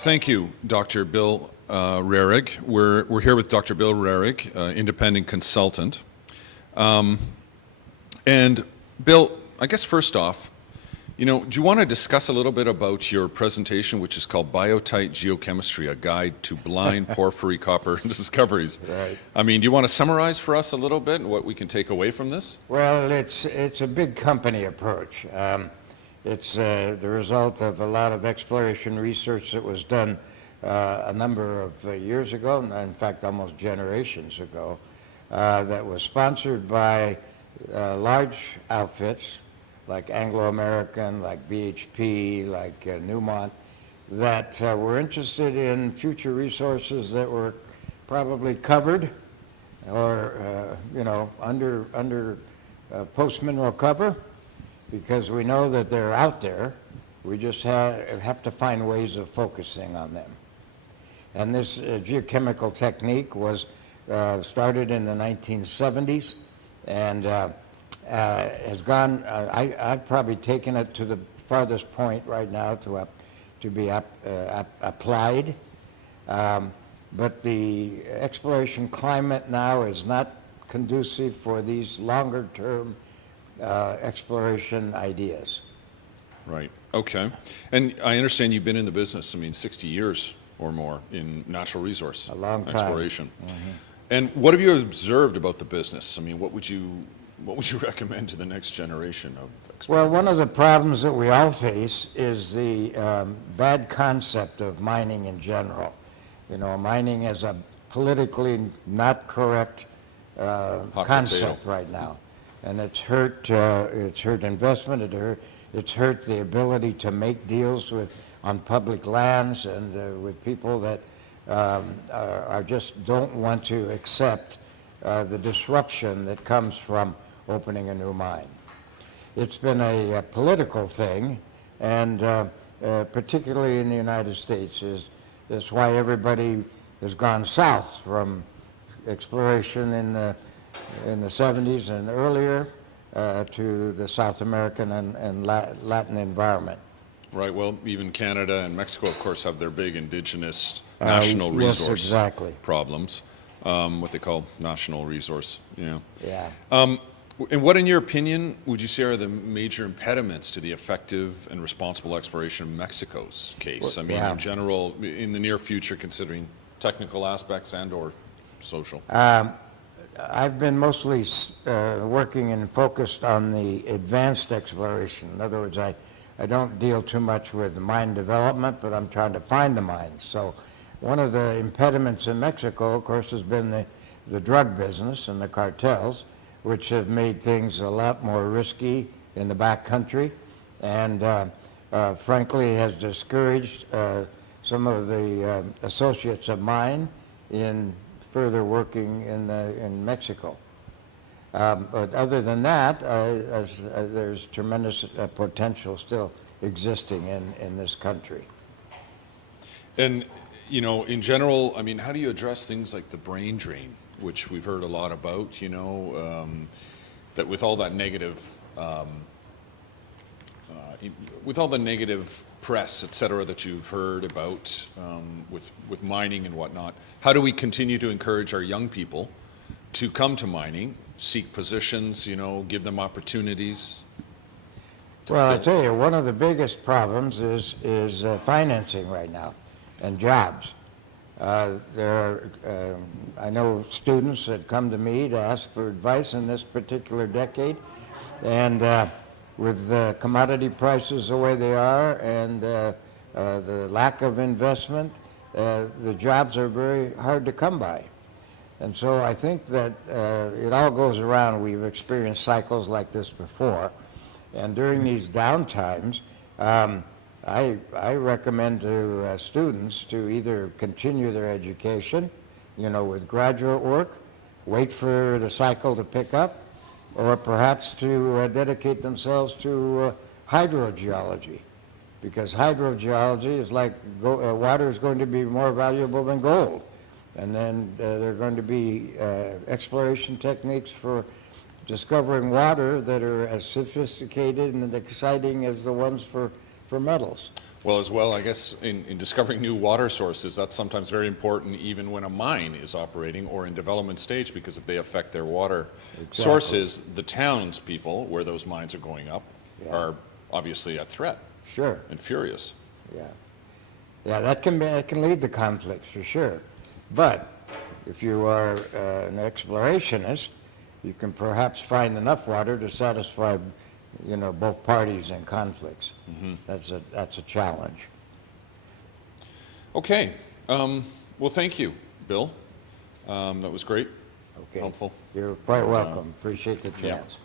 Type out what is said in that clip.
Thank you, Dr. Bill Rehrig. We're here with Dr. Bill Rehrig, independent consultant. And Bill, I guess first off, do you want to discuss a little bit about your presentation, which is called Biotite Geochemistry, a Guide to Blind Porphyry Copper Discoveries? Right. I mean, do you want to summarize for us a little bit and what we can take away from this? Well, it's a big company approach. It's the result of a lot of exploration research that was done a number of years ago, in fact, almost generations ago, that was sponsored by large outfits like Anglo-American, like BHP, like Newmont, that were interested in future resources that were probably covered or, under post-mineral cover, because we know that they're out there. We just have to find ways of focusing on them. And this geochemical technique was started in the 1970s and has gone, I've probably taken it to the farthest point right now to be applied. But the exploration climate now is not conducive for these longer term exploration ideas. Right. Okay. And I understand you've been in the business, 60 years or more in natural resource A long time. exploration. Mm-hmm. And what have you observed about the business? What would you recommend to the next generation of explorers? Well, one of the problems that we all face is the bad concept of mining in general. Mining is a politically not correct concept right now. And it's hurt investment, it's hurt the ability to make deals on public lands and with people that just don't want to accept the disruption that comes from opening a new mine. It's been a political thing, and particularly in the United States, that's why everybody has gone south from exploration in the 70s and earlier to the South American and Latin environment. Right. Well, even Canada and Mexico, of course, have their big indigenous national resource exactly. problems, what they call national resource. Yeah. Yeah. And what, in your opinion, would you say are the major impediments to the effective and responsible exploration of Mexico's case? Well, in general, in the near future, considering technical aspects and or social? I've been mostly working and focused on the advanced exploration. In other words, I don't deal too much with the mine development, but I'm trying to find the mines. So one of the impediments in Mexico, of course, has been the drug business and the cartels, which have made things a lot more risky in the back country, and frankly has discouraged some of the associates of mine in further working in Mexico. But other than that, there's tremendous potential still existing in this country. And, in general, how do you address things like the brain drain, which we've heard a lot about, that with all that negative, press, et cetera, that you've heard about with mining and whatnot, how do we continue to encourage our young people to come to mining, seek positions, give them opportunities? Well, I tell you, one of the biggest problems is financing right now and jobs. I know students that come to me to ask for advice in this particular decade, and with commodity prices the way they are and the lack of investment, the jobs are very hard to come by. And so I think that it all goes around. We've experienced cycles like this before. And during these downtimes, I recommend to students to either continue their education, with graduate work, wait for the cycle to pick up, or perhaps to dedicate themselves to hydrogeology, because hydrogeology is like water is going to be more valuable than gold. And then there are going to be exploration techniques for discovering water that are as sophisticated and exciting as the ones for metals. Well, as well, I guess in discovering new water sources, that's sometimes very important even when a mine is operating or in development stage, because if they affect their water sources, the townspeople where those mines are going up are obviously at threat Sure, and furious. yeah. Yeah, that can lead to conflicts, for sure. But if you are an explorationist, you can perhaps find enough water to satisfy, both parties in conflicts. That's a challenge. Okay. Well, thank you, Bill. That was great. Okay. Helpful. You're quite welcome. Appreciate the Yeah. chance.